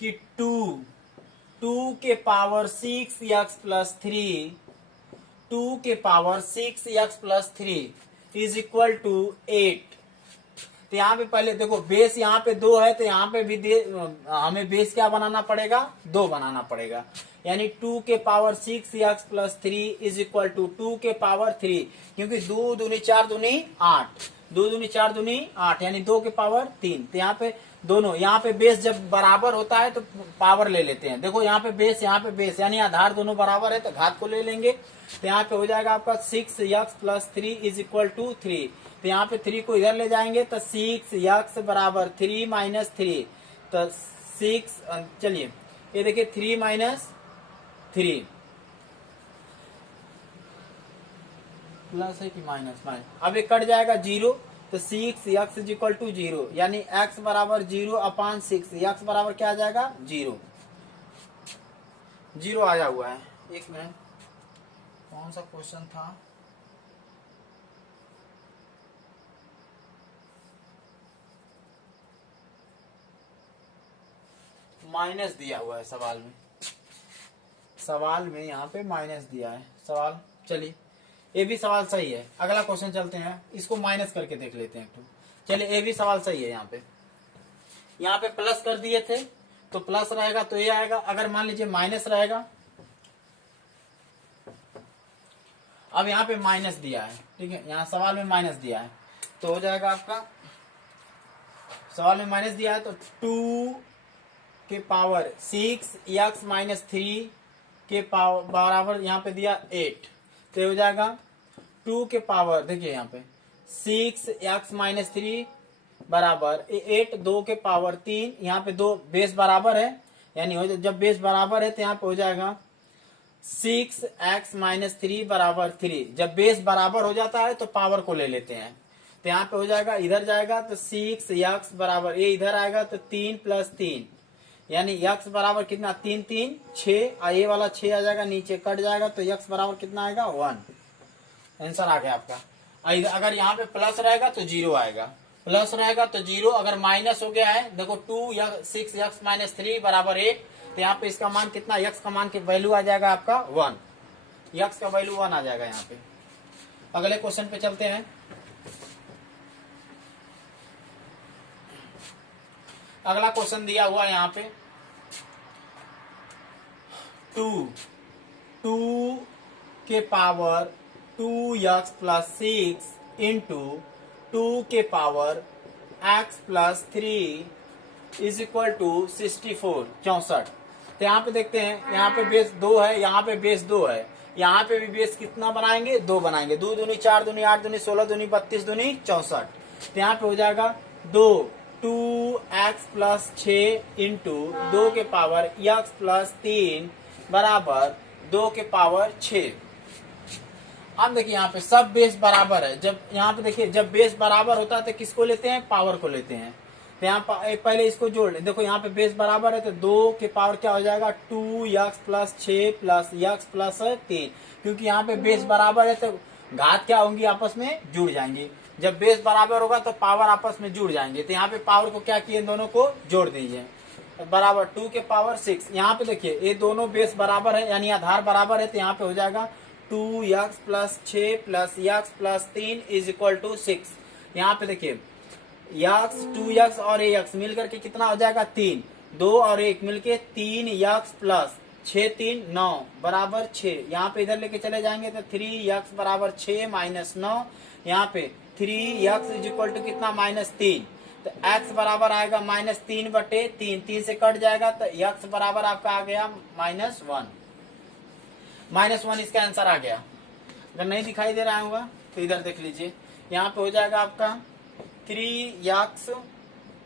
कि टू के power 6x+3 2 के power 6x+3 is equal to 8। तो यहाँ पे पहले देखो बेस यहाँ पे 2 है, तो यहाँ पे भी हमें बेस क्या बनाना पड़ेगा, 2 बनाना पड़ेगा। यानी 2 के power 6x+3 is equal to 2 के पावर 3, क्योंकि 2 दूनी 4 दूनी 8, 2 दूनी 4 दूनी 8, यानी 2 के पावर 3। तो यहाँ पे दोनों, यहाँ पे बेस जब बराबर होता है तो पावर ले लेते हैं। देखो यहाँ पे बेस यानी आधार दोनों बराबर है तो घात को ले लेंगे। तो यहाँ पे हो जाएगा आपका 6x+3 इज इक्वल टू 3। तो यहाँ पे 3 को इधर ले जाएंगे तो 6x बराबर 3 माइनस 3, तो 6, चलिए ये देखिए 3 माइनस 3 प्लस है कि माइनस, अब ये कट जाएगा 0, तो 6x इज इक्वल टू 0, यानी x बराबर 0/6, x बराबर क्या आ जाएगा 0 आया हुआ है। एक मिनट, कौन सा क्वेश्चन था, माइनस दिया हुआ है सवाल में यहाँ पे माइनस दिया है सवाल। चलिए ये भी सवाल सही है, अगला क्वेश्चन चलते हैं, इसको माइनस करके देख लेते हैं। तो चलिए ये भी सवाल सही है। यहाँ पे प्लस कर दिए थे तो प्लस रहेगा तो ये आएगा। अगर मान लीजिए माइनस रहेगा, अब यहाँ पे माइनस दिया है, ठीक है, यहाँ सवाल में माइनस दिया है तो हो जाएगा आपका, सवाल में माइनस दिया है तो 2 के पावर 6x-3 के पावर बराबर यहाँ पे दिया 8, तो हो जाएगा 2 के पावर, देखिए यहाँ पे 6x-3 बराबर 8, 2 के पावर 3, यहाँ पे 2 बेस बराबर है, यानी जब बेस बराबर है तो यहाँ पे हो जाएगा 6x-3 बराबर 3। जब बेस बराबर हो जाता है तो पावर को ले लेते हैं, तो यहाँ पे हो जाएगा, इधर जाएगा तो 6x बराबर, ये इधर आएगा तो 3 + 3, यानी x बराबर कितना, 3 3 6, ये वाला 6 आ जाएगा, नीचे कट जाएगा तो x बराबर कितना आएगा 1। आंसर आ गया आपका। अगर यहाँ पे प्लस रहेगा तो 0 आएगा, प्लस रहेगा तो 0, अगर माइनस हो गया है, देखो 6x-3 बराबर 8, तो यहाँ पे इसका मान कितना, x का मान की वैल्यू आ जाएगा आपका 1, x का वैल्यू 1 आ जाएगा यहाँ पे। अगले क्वेश्चन पे चलते हैं। अगला क्वेश्चन दिया हुआ है यहाँ पे 2 के पावर 2x+6 इंटू 2 के power x+3 is equal to 64। तो यहाँ पे देखते हैं, यहाँ पे बेस 2 है, यहाँ पे बेस 2 है, यहाँ पे भी बेस कितना बनाएंगे, 2 बनाएंगे। 2 दूनी 4 दूनी 8 दूनी 16 दूनी 32 दूनी 64, तो यहाँ पे हो जाएगा 2x+6 इंटू 2 के पावर x+3 बराबर 2 के पावर 6। अब देखिए यहाँ पे सब बेस बराबर है, जब यहाँ पे देखिए जब बेस बराबर होता है तो किसको लेते हैं, पावर को लेते हैं। तो यहाँ पहले इसको जोड़ ले, देखो यहाँ पे बेस बराबर है तो 2 के पावर क्या हो जाएगा 2x+6 प्लस x+3, क्योंकि यहाँ पे बेस बराबर है तो घात क्या होंगी, आपस में जुड़ जाएंगी। जब बेस बराबर होगा तो पावर आपस में जुड़ जाएंगे, तो यहाँ पे पावर को क्या किए, दोनों को जोड़ दीजिए, बराबर 2 के पावर 6। यहाँ पे देखिए ये दोनों बेस बराबर है, यानी आधार बराबर है, तो यहाँ पे हो जाएगा 2x+6 plus x+3 is equal to 6। यहाँ पे देखिए x 2x और x मिलकर के कितना हो जाएगा 3, 2 और 1 मिलके 3x प्लस 6 3 9 बराबर 6। यहाँ पे इधर लेके चले जाएंगे तो 3x बराबर 6 माइनस 9, यहाँ पे 3x इज इक्वल टू कितना -3, तो x बराबर आएगा -3/3, 3 से कट जाएगा तो x बराबर आपका आ गया -1। -1 इसका आंसर आ गया। अगर नहीं दिखाई दे रहा होगा तो इधर देख लीजिए, यहाँ पे हो जाएगा आपका 3x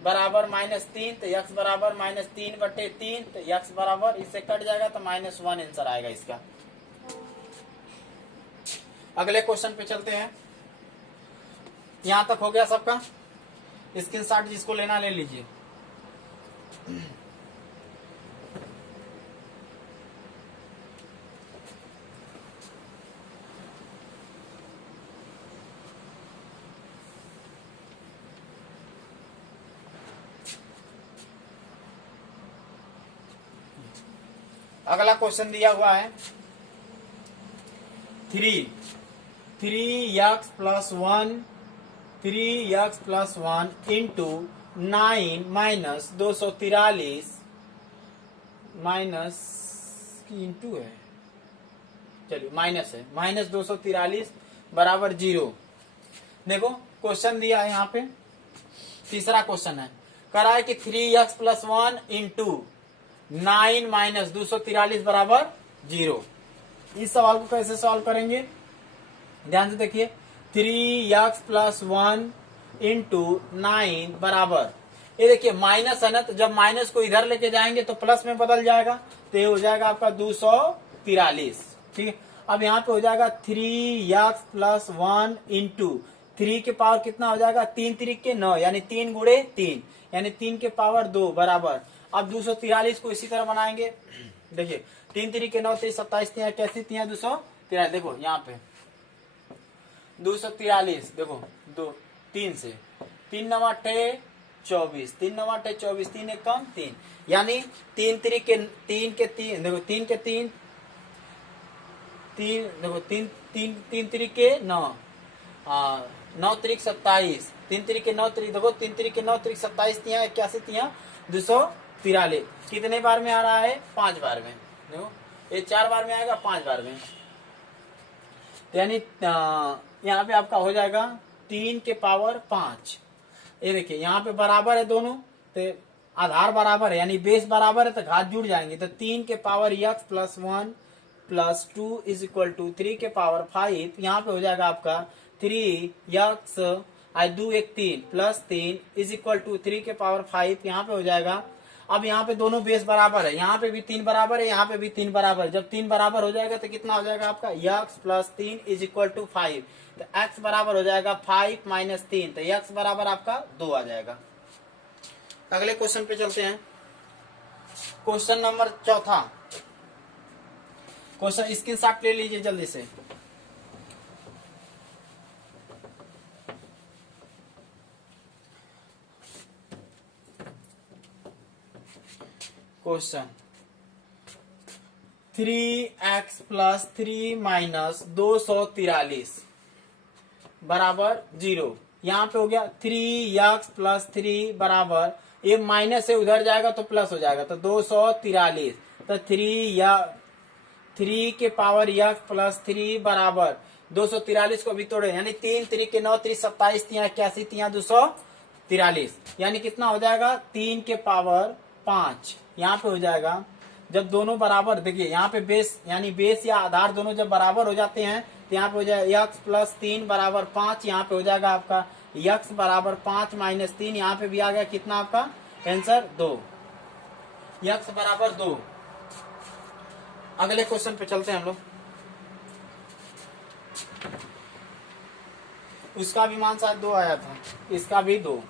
बराबर -3, तो x बराबर -3/3, तो x बराबर इससे कट जाएगा तो -1 आंसर आएगा इसका। अगले क्वेश्चन पे चलते हैं। यहां तक हो गया सबका, स्क्रीनशॉट जिसको लेना ले लीजिए। अगला क्वेश्चन दिया हुआ है 3x+1 इंटू 9 माइनस 243 माइनस की इंटू है, चलिए माइनस है, माइनस 243 बराबर 0। देखो क्वेश्चन दिया है यहाँ पे, तीसरा क्वेश्चन है, करा है कि 3x+1 इंटू 9 माइनस 243 बराबर 0। इस सवाल को कैसे सॉल्व करेंगे, ध्यान से देखिए। 3x+1 इंटू 9 बराबर, ये देखिए माइनस है ना, तो जब माइनस को इधर लेके जाएंगे तो प्लस में बदल जाएगा, तो ये हो जाएगा आपका 243। ठीक है, अब यहाँ पे हो जाएगा 3x+1 इंटू 3 के पावर कितना हो जाएगा, 3 3 के 9 यानी 3 गुणे 3 यानी 3 के पावर 2 बराबर। अब 243 को इसी तरह बनाएंगे, देखिए 3 3 के 9 3 27 कैसी थी 243, देखो यहाँ पे 243, देखो 2 3 से 3 9 8 24, 3 9 8 24, 3 1 कम 3 यानी 3 3 के 3 के 3, देखो 3 के 3 3, देखो 3 3 3 3 के 9 9 3 27, 3 3 के 9 3, देखो 3 3 के 9 3 27 81 243। कितने बार में आ रहा है, 5 बार में। देखो ये 4 बार में आएगा, 5 बार में, यानी यहाँ पे आपका हो जाएगा 3 के पावर 5। ये देखिए यहाँ पे बराबर है दोनों, तो आधार बराबर है यानी बेस बराबर है, तो घात जुड़ जाएंगे, तो 3 के power x+1 plus 2 is equal to 3 के पावर 5। यहाँ पे हो जाएगा आपका 3x 2 1 3 plus 3 is equal to 3 के पावर 5। यहाँ पे हो जाएगा, अब यहाँ पे दोनों बेस बराबर है, यहाँ पे भी 3 बराबर है, यहाँ पे भी 3 बराबर है। जब 3 बराबर हो जाएगा तो कितना हो जाएगा आपका x plus 3 is equal to 5, तो x बराबर हो जाएगा 5 माइनस 3, तो x बराबर आपका 2 आ जाएगा। अगले क्वेश्चन पे चलते हैं, क्वेश्चन नंबर चौथा। क्वेश्चन स्क्रीनशॉट ले लीजिए जल्दी से। क्वेश्चन 3x+3 माइनस 243 बराबर 0। यहाँ पे हो गया 3x+3 बराबर, ये माइनस से उधर जाएगा तो प्लस हो जाएगा, तो 243, तो 3 के पावर x+3 बराबर 243 को भी तोड़े, यानी 3 3 के 9 3 27 81 243, यानी कितना हो जाएगा 3 के पावर 5। यहाँ पे हो जाएगा, जब दोनों बराबर, देखिए यहाँ पे बेस यानी बेस या आधार दोनों जब बराबर हो जाते हैं तो यहाँ पे हो जाएगा x+3 बराबर 5। यहाँ पे हो जाएगा आपका x बराबर 5 माइनस 3, यहाँ पे भी आ गया कितना आपका आंसर 2, x बराबर 2। अगले क्वेश्चन पे चलते हैं हम लोग, उसका भी मान शायद 2 आया था, इसका भी 2।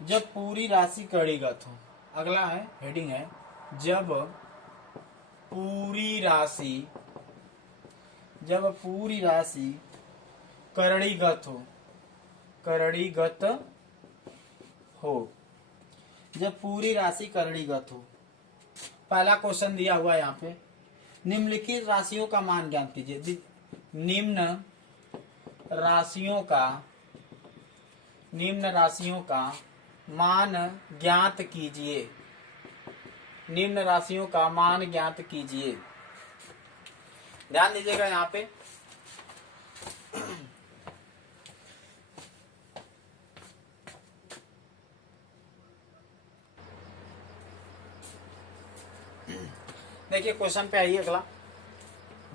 जब पूरी राशि कड़ीगत हो, अगला है हेडिंग है, जब पूरी राशि करणीगत हो, जब पूरी राशि करणीगत हो। पहला क्वेश्चन दिया हुआ है यहाँ पे, निम्नलिखित राशियों का मान ज्ञात कीजिए। निम्न राशियों का मान ज्ञात कीजिए। निम्न राशियों का मान ज्ञात कीजिए। ध्यान दीजिएगा यहाँ पे, देखिए क्वेश्चन पे आइए। अगला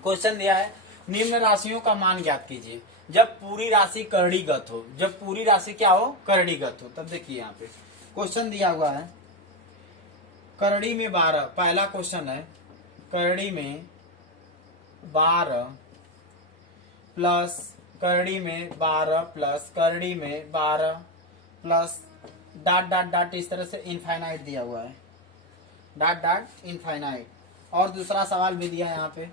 क्वेश्चन दिया है, निम्न राशियों का मान ज्ञात कीजिए जब पूरी राशि करणीगत हो। जब पूरी राशि क्या हो, करणीगत हो। तब देखिए यहाँ पे क्वेश्चन दिया हुआ है, करणी में 12, पहला क्वेश्चन है, करणी में 12 प्लस करणी में 12 प्लस करणी में 12 प्लस डॉट डॉट डॉट, इस तरह से इनफाइनाइट दिया हुआ है, डॉट डॉट इनफाइनाइट। और दूसरा सवाल भी दिया है यहाँ पे,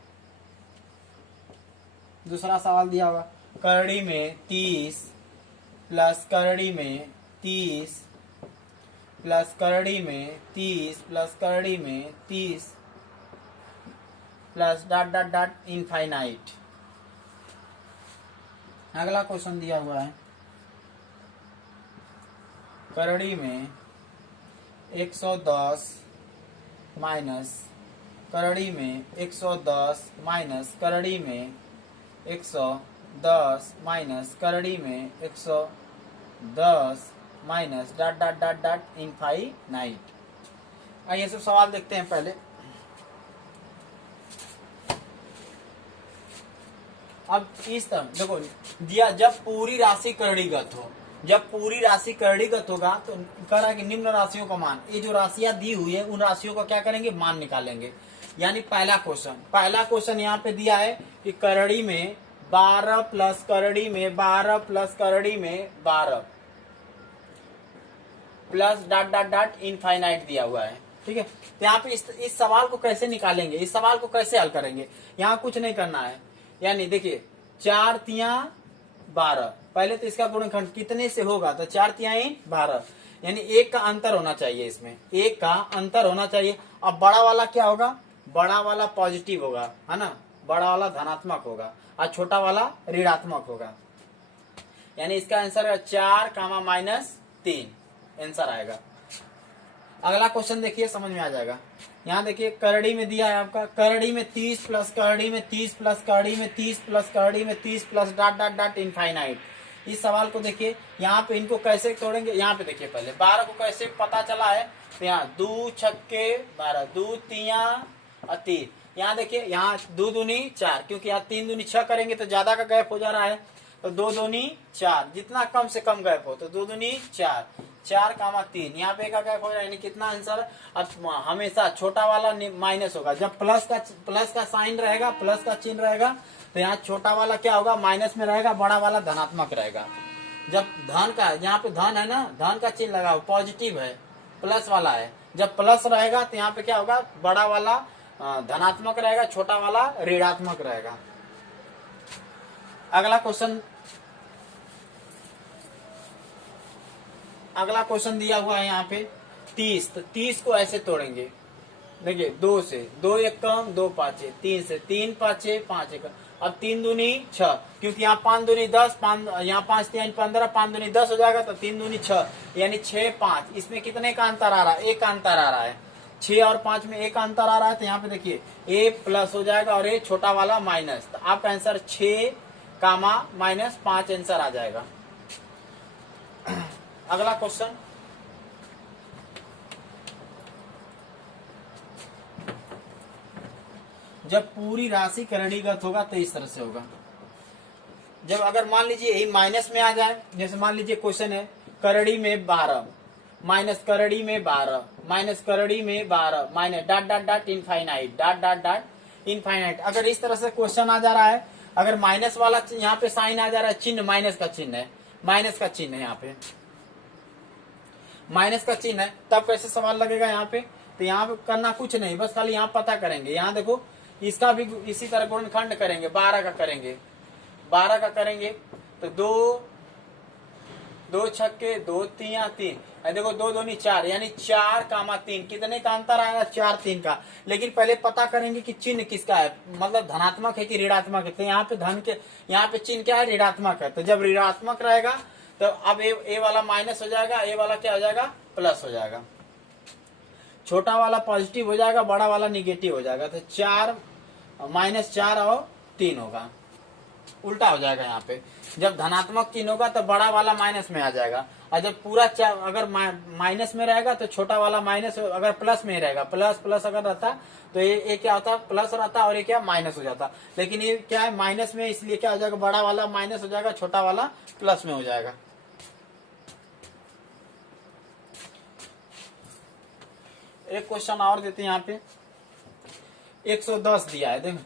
दूसरा सवाल दिया हुआ करड़ी में 30 प्लस करड़ी में 30 प्लस करड़ी में 30 प्लस करड़ी में 30 plus dot dot dot infinite. अगला क्वेश्चन दिया हुआ है करड़ी में 110 माइनस करड़ी में 110 माइनस करड़ी में 110 माइनस करड़ी में 110 minus dot dot dot dot infinite. आइए सब सवाल देखते हैं पहले। अब इस तरह देखो दिया, जब पूरी राशि करणीगत हो, जब पूरी राशि करणीगत होगा तो करा कि निम्न राशियों का मान, ये जो राशियां दी हुई है उन राशियों का क्या करेंगे, मान निकालेंगे। यानी पहला क्वेश्चन यहाँ पे दिया है कि करड़ी में 12 प्लस करड़ी में 12 प्लस करड़ी में 12 plus dot dot dot infinite दिया हुआ है। ठीक है, तो यहाँ पे इस सवाल को कैसे निकालेंगे, इस सवाल को कैसे हल करेंगे। यहाँ कुछ नहीं करना है, यानी देखिए 4 तिया 12, पहले तो इसका गुणनखंड कितने से होगा, तो 4 तिहाई 12, यानी 1 का अंतर होना चाहिए, इसमें 1 का अंतर होना चाहिए। अब बड़ा वाला क्या होगा, बड़ा वाला पॉजिटिव होगा, है ना, बड़ा वाला धनात्मक होगा और छोटा वाला ऋणात्मक होगा। यानी इसका आंसर है 4 कामा माइनस 3 आंसर आएगा। अगला क्वेश्चन देखिए, समझ में आ जाएगा। यहाँ देखिए करड़ी में दिया है आपका, करड़ी में 30 प्लस करड़ी में 30 प्लस करड़ी में 30 प्लस करड़ी में 30 plus dot dot dot infinite. इस सवाल को देखिए, यहाँ पे इनको कैसे तोड़ेंगे। यहाँ पे देखिए पहले 12 को कैसे पता चला है, तो यहाँ 2 छक्के 12, 2 तिया और 3। यहाँ देखिए, यहाँ 2 दूनी 4, क्योंकि यहाँ 3 दूनी 6 करेंगे तो ज्यादा का गैप हो जा रहा है, तो 2 दूनी 4, जितना कम से कम गैप हो तो 2 दूनी 4, 4 कामा 3, यहाँ पे का गैप हो रहा है, यानी कितना आंसर। अब हमेशा छोटा वाला माइनस होगा, जब प्लस का साइन रहेगा, प्लस का चिन्ह रहेगा, तो यहाँ छोटा वाला क्या होगा, माइनस में रहेगा, बड़ा वाला धनात्मक रहेगा। जब धन का, यहाँ पे धन है ना, धन का चिन्ह लगा पॉजिटिव है, प्लस वाला है, जब प्लस रहेगा तो यहाँ पे क्या होगा, बड़ा वाला धनात्मक रहेगा, छोटा वाला ऋणात्मक रहेगा। अगला क्वेश्चन दिया हुआ है यहाँ पे 30, तो 30 को ऐसे तोड़ेंगे, देखिए 2 से 2 एक कम 2 पाँचे, 3 से 3 पाँचे 5 एक, अब 3 दूनी 6, क्योंकि यहाँ 5 दूनी 10, यहाँ 5 3 15, 5 दूनी 10 हो जाएगा, तो 3 दूनी 6, यानी 6 5। इसमें कितने का अंतर आ रहा है, 1 का अंतर आ रहा है, 6 और 5 में 1 का अंतर आ रहा है, तो यहाँ पे देखिए a प्लस हो जाएगा और a छोटा वाला माइनस, तो आपका आंसर 6 कामा माइनस 5 आंसर आ जाएगा। अगला क्वेश्चन, जब पूरी राशि करणीगत होगा तो इस तरह से होगा। जब अगर मान लीजिए यही माइनस में आ जाए, जैसे मान लीजिए क्वेश्चन है करड़ी में 12 माइनस करड़ी में 12 माइनस करड़ी में 12 minus dot dot dot infinite, dot dot dot infinite. अगर इस तरह से क्वेश्चन आ जा रहा है, अगर माइनस वाला यहाँ पे साइन आ जा रहा है, चिन्ह माइनस का चिन्ह है, माइनस का चिन्ह है, यहाँ पे माइनस का चिन्ह है, तब कैसे सवाल लगेगा यहाँ पे। तो यहाँ पे करना कुछ नहीं, बस खाली यहाँ पता करेंगे। यहाँ देखो इसका भी इसी तरह गुणनखंड करेंगे, 12 का करेंगे, 12 का करेंगे तो 2 छक्के 2 तिया 3, देखो 2 दूनी 4, यानी 4 कामा 3, कितने का अंतर आएगा, 4 3 का। लेकिन पहले पता करेंगे कि चिन्ह किसका है, मतलब धनात्मक है कि ऋणात्मक है। तो यहाँ पे धन के, यहाँ पे चिन्ह क्या है, ऋणात्मक है, तो जब ऋणात्मक रहेगा तो अब ए वाला माइनस हो जाएगा, ए वाला क्या हो जाएगा, प्लस हो जाएगा, छोटा वाला पॉजिटिव हो जाएगा, बड़ा वाला निगेटिव हो जाएगा, तो 4 माइनस 4 और 3 होगा, उल्टा हो जाएगा। यहाँ पे जब धनात्मक चिन्ह होगा तो बड़ा वाला माइनस में आ जाएगा, और जब पूरा अगर माइनस में रहेगा तो छोटा वाला माइनस, अगर प्लस में रहेगा, प्लस प्लस अगर रहता तो ये क्या होता, प्लस रहता और ये क्या माइनस हो जाता। लेकिन ये क्या है, माइनस में, इसलिए क्या हो जाएगा, बड़ा वाला माइनस हो जाएगा, छोटा वाला प्लस में हो जाएगा। एक क्वेश्चन और देते हैं यहाँ पे, 110 दिया है, देखो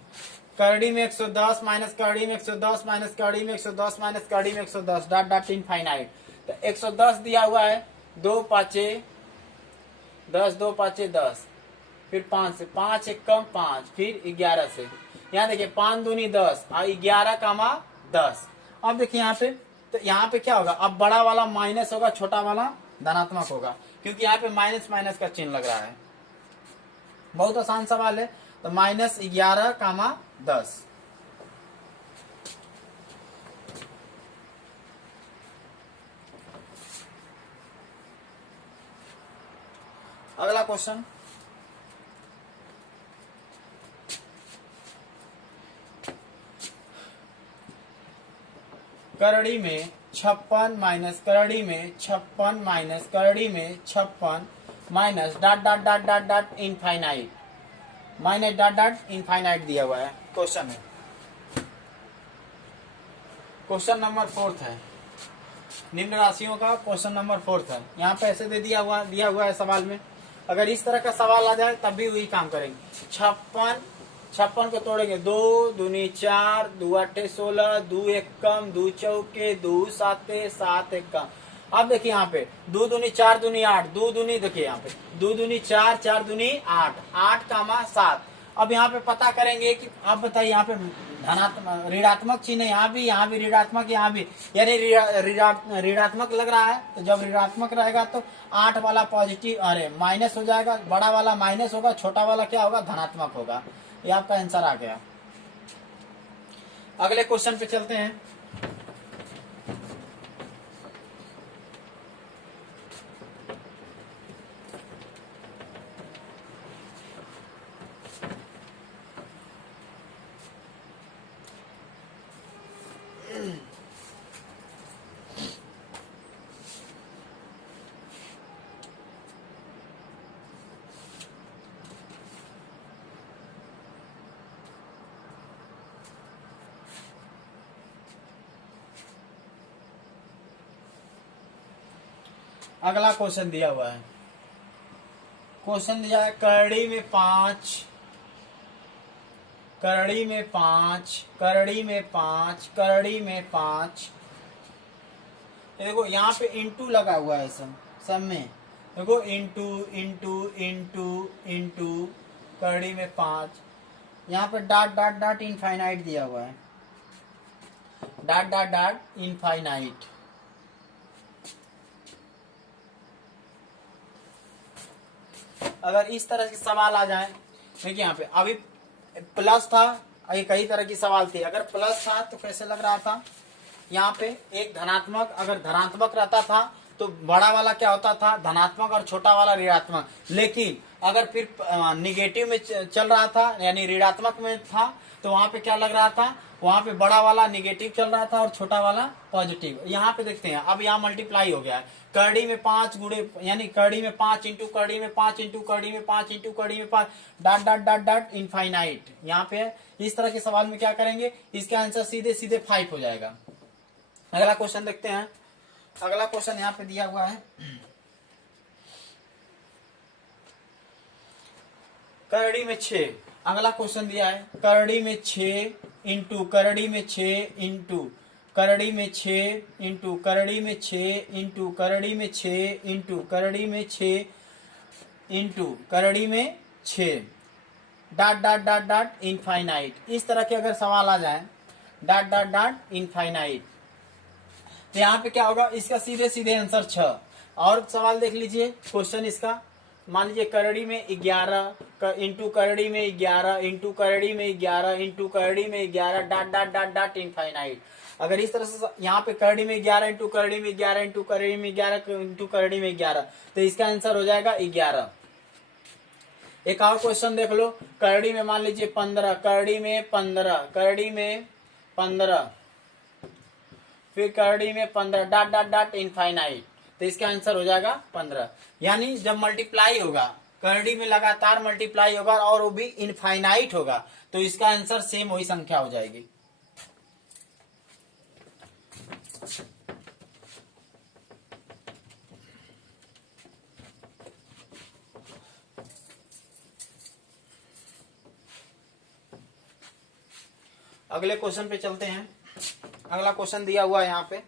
करड़ी में 110 माइनस करड़ी में 110 माइनस करड़ी में 110 माइनस करड़ी में 110 डॉट डॉट इनफाइनाइट। तो 110 दिया हुआ है, 2 पाँचे 10, 2 पाँचे 10, फिर 5 से, 5 एक कम 5, फिर 11 से। यहाँ देखिए 5 दूनी 10 और 11, 10। अब देखिए यहाँ पे, तो यहाँ पे क्या होगा, अब बड़ा वाला माइनस होगा, छोटा वाला धनात्मक होगा, क्योंकि यहाँ पे माइनस माइनस का चिन्ह लग रहा है। बहुत आसान सवाल है। तो -11, 10। अगला क्वेश्चन, करड़ी में 56 माइनस करड़ी में 56 माइनस करड़ी में 56 minus dot dot dot dot dot infinite, minus dot dot infinite दिया हुआ है क्वेश्चन में। क्वेश्चन नंबर 4 है, निम्न राशियों का क्वेश्चन नंबर 4 है। यहाँ पे ऐसे दिया हुआ है सवाल में। अगर इस तरह का सवाल आ जाए तब भी वही काम करेंगे। 56 को तोड़ेंगे, 2 दूनी 4, 2 8 16, 2 1 कम, 2 चौके 2 7, 7 1 कम। अब देखिए यहाँ पे 2 दूनी 4 दूनी 8, 2 दूनी देखिए यहाँ पे 2 दूनी 4, 4 दूनी 8, 8, 7। अब यहाँ पे पता करेंगे कि आप बताइए, यहाँ पे धनात्मक ऋणात्मक चिन्ह यहाँ भी ऋणात्मक, यहाँ भी, यानी ऋणात्मक लग रहा है। तो जब ऋणात्मक रहेगा तो 8 वाला पॉजिटिव, अरे माइनस हो जाएगा, बड़ा वाला माइनस होगा, छोटा वाला क्या होगा, धनात्मक होगा। ये आपका आंसर आ गया। अगले क्वेश्चन पे चलते हैं। अगला क्वेश्चन दिया हुआ है, क्वेश्चन दिया है करड़ी में 5, करड़ी में 5, करड़ी में 5, करड़ी में 5। देखो यहाँ पे इंटू लगा हुआ है सब में। देखो इंटू इंटू इंटू इंटू करड़ी में 5, यहाँ पे डॉट डॉट डॉट इनफाइनाइट दिया हुआ है, डॉट डॉट डॉट इनफाइनाइट। अगर इस तरह के सवाल आ जाए, देखिए यहाँ पे अभी प्लस था, ये कई तरह की सवाल थी। अगर प्लस था तो कैसे लग रहा था, यहाँ पे एक धनात्मक, अगर धनात्मक रहता था तो बड़ा वाला क्या होता था, धनात्मक, और छोटा वाला ऋणात्मक। लेकिन अगर फिर निगेटिव में चल रहा था, यानी ऋणात्मक में था, तो वहां पे क्या लग रहा था, वहां पे बड़ा वाला निगेटिव चल रहा था और छोटा वाला पॉजिटिव। यहाँ पे देखते हैं, अब यहाँ मल्टीप्लाई हो गया है, करड़ी में 5 गुणे, यानी करड़ी में 5 इंटू करड़ी में 5 इंटू करड़ी में 5 इंटू करड़ी में 5, dot dot dot dot infinite. यहाँ पे इस तरह के सवाल में क्या करेंगे, इसका आंसर सीधे सीधे 5 हो जाएगा। अगला क्वेश्चन देखते हैं। अगला क्वेश्चन यहाँ पे दिया हुआ है, करड़ी में 6। अगला क्वेश्चन दिया है करड़ी में 6 इंटू करड़ी में 6 इंटू करड़ी में 6 इंटू करड़ी में 6 इंटू करड़ी में 6 इंटू करड़ी में 6 इंटू करड़ी में 6, dot dot dot dot infinite. इस तरह के अगर सवाल आ जाए, डॉट डॉट डॉट इनफाइनाइट, तो यहाँ पे क्या होगा, इसका सीधे सीधे आंसर 6। और सवाल देख लीजिए क्वेश्चन इसका, मान लीजिए करड़ी में 11 इंटू करड़ी में 11 इंटू करड़ी में 11 इंटू करड़ी में 11, dot dot dot dot infinite. अगर इस तरह से यहाँ पे करड़ी में 11 इंटू करड़ी में 11 इंटू करड़ी में 11 इंटू करड़ी में 11, तो इसका आंसर हो जाएगा 11। एक और क्वेश्चन देख लो, करड़ी में मान लीजिए 15, करड़ी में 15, करड़ी में 15, फिर करड़ी में 15, डॉट डॉट डॉट इनफाइनाइट, तो इसका आंसर हो जाएगा 15। यानी जब मल्टीप्लाई होगा, करड़ी में लगातार मल्टीप्लाई होगा और वो भी इनफाइनाइट होगा, तो इसका आंसर सेम वही संख्या हो जाएगी। अगले क्वेश्चन पे चलते हैं। अगला क्वेश्चन दिया हुआ है यहाँ पे,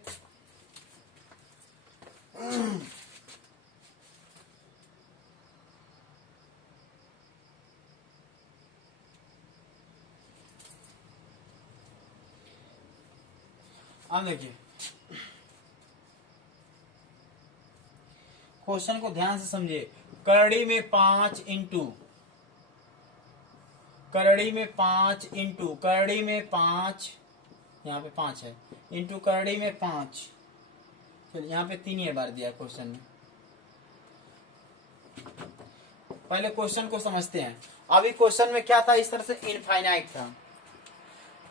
अब देखिए क्वेश्चन को ध्यान से समझिए। करड़ी में 5 इंटू, करड़ी में 5 इंटू, करड़ी में 5, यहाँ पे 5 है, इंटू करड़ी में 5। चलिए यहाँ पे 3 ही बार दिया क्वेश्चन में। पहले क्वेश्चन को समझते हैं। अभी क्वेश्चन में क्या था, इस तरह से इनफाइनाइट था।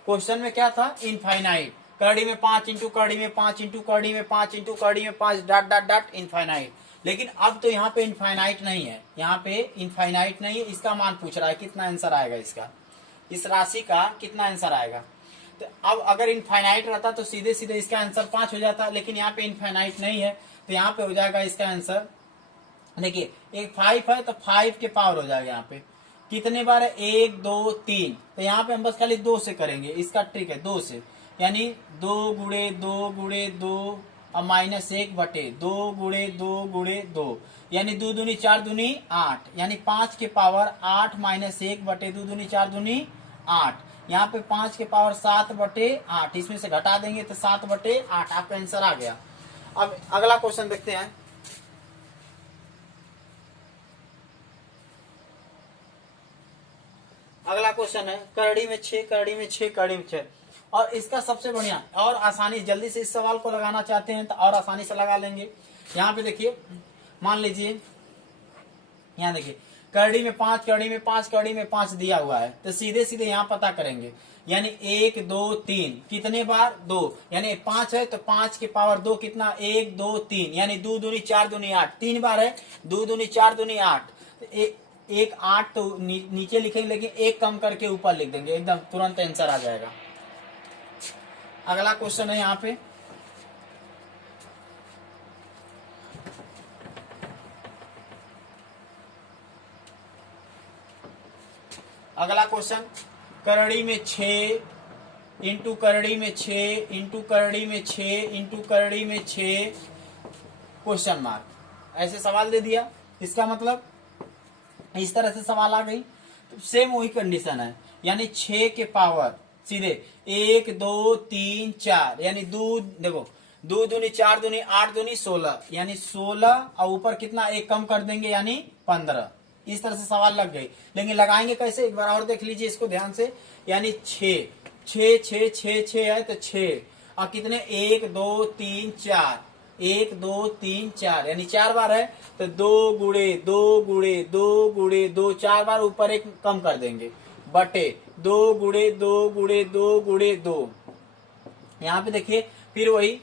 क्वेश्चन में क्या था, इनफाइनाइट। करड़ी में 5 इंटू करड़ी में 5 इंटू करड़ी में 5 इंटू करड़ी में 5 डॉट डॉट डॉट इनफाइनाइट। लेकिन अब तो यहाँ पे इनफाइनाइट नहीं है, यहाँ पे इनफाइनाइट नहीं है। इसका मान पूछ रहा है, कितना आंसर आएगा इसका, इस राशि का कितना आंसर आएगा। तो अब अगर इनफाइनाइट रहता तो सीधे सीधे इसका आंसर 5 हो जाता, लेकिन यहाँ पे इनफाइनाइट नहीं है तो यहाँ पे हो जाएगा इसका आंसर। देखिए एक 5 है तो 5 के पावर हो जाएगा। यहाँ पे कितने बार है, 1 2 3, तो यहाँ पे हम बस खाली 2 से करेंगे। इसका ट्रिक है 2 से, यानी 2 गुणे 2 गुणे 2 और -1 बटे 2 गुणे 2 गुणे 2, यानी 2 दूनी 4 दूनी 8, यानी 5 के पावर 8 -1 बटे 2 दूनी 4 दूनी 8। यहाँ पे 5 के पावर 7 बटे 8, इसमें से घटा देंगे तो 7 बटे 8, आपका आंसर आ गया। अब अगला क्वेश्चन देखते हैं। अगला क्वेश्चन है करड़ी में 6, करड़ी में 6, करड़ी में 6। और इसका सबसे बढ़िया और आसानी, जल्दी से इस सवाल को लगाना चाहते हैं तो और आसानी से लगा लेंगे। यहाँ पे देखिए, मान लीजिए यहाँ देखिए करड़ी में 5, करड़ी में 5, करड़ी में 5 दिया हुआ है, तो सीधे सीधे यहाँ पता करेंगे। यानी 1 2 3 कितने बार, 2, यानी 5 है तो 5 के पावर 2 कितना, 1 2 3, यानी 2 दूनी 4 दूनी 8, 3 बार है, 2 दूनी 4 दूनी 8। एक 8 तो नीचे लिखेंगे, लेकिन एक कम करके ऊपर लिख देंगे, एकदम तुरंत आंसर आ जाएगा। अगला क्वेश्चन है यहाँ पे, अगला क्वेश्चन करड़ी में 6 इंटू करड़ी में 6 इंटू करड़ी में 6 इंटू करड़ी में 6 क्वेश्चन मार्क, ऐसे सवाल दे दिया। इसका मतलब इस तरह से सवाल आ गई, तो सेम वही कंडीशन है। यानी 6 के पावर सीधे 1 2 3 4, यानी 2 देखो 2 दूनी 4 दूनी 8 दूनी 16, यानी 16 और ऊपर कितना एक कम कर देंगे यानी 15। इस तरह से सवाल लग गई। लेकिन लगाएंगे कैसे, एक बार और देख लीजिए इसको ध्यान से। यानी 6 6 6 6 6 है तो 6 और कितने 1 2 3 4, 1 2 3 4, यानी 4 बार है तो 2 गुणे 2 गुणे 2 गुणे 2, 4 बार ऊपर एक कम कर देंगे बटे 2 गुणे 2 गुणे 2 गुणे 2। यहाँ पे देखिए फिर वही